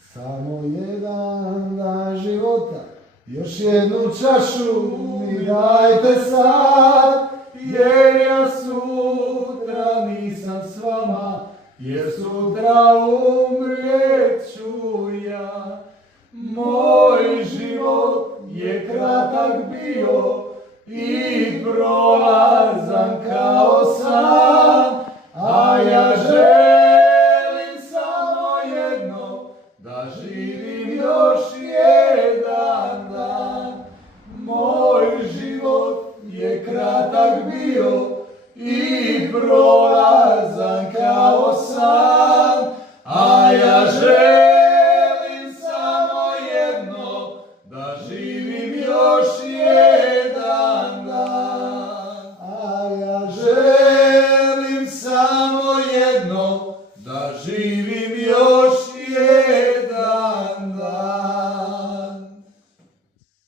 Samo jedan dan života, još jednu čašu mi dajte sad, jer ja sutra nisam s vama, jer sutra umrijet ću ja. Moj život je kratak bio i prolazan kao san, a ja želim samo jedno, da živim još jedan dan. Moj život je kratak bio i prolazan